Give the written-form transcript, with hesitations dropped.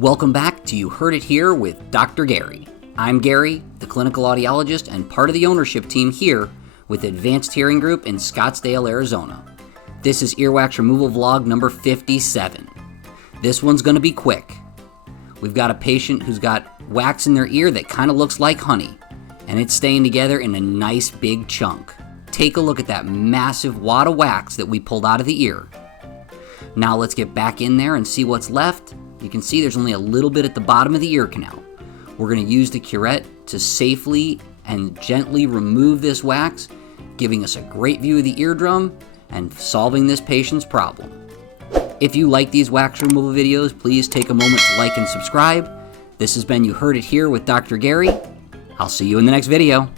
Welcome back to You Heard It Here with Dr. Gary. I'm Gary, the clinical audiologist and part of the ownership team here with Advanced Hearing Group in Scottsdale, Arizona. This is Earwax Removal Vlog number 57. This one's going to be quick. We've got a patient who's got wax in their ear that kind of looks like honey, and it's staying together in a nice big chunk. Take a look at that massive wad of wax that we pulled out of the ear. Now let's get back in there and see what's left. You can see there's only a little bit at the bottom of the ear canal. We're going to use the curette to safely and gently remove this wax, giving us a great view of the eardrum and solving this patient's problem. If you like these wax removal videos, please take a moment to like and subscribe. This has been You Heard It Here with Dr. Gary. I'll see you in the next video.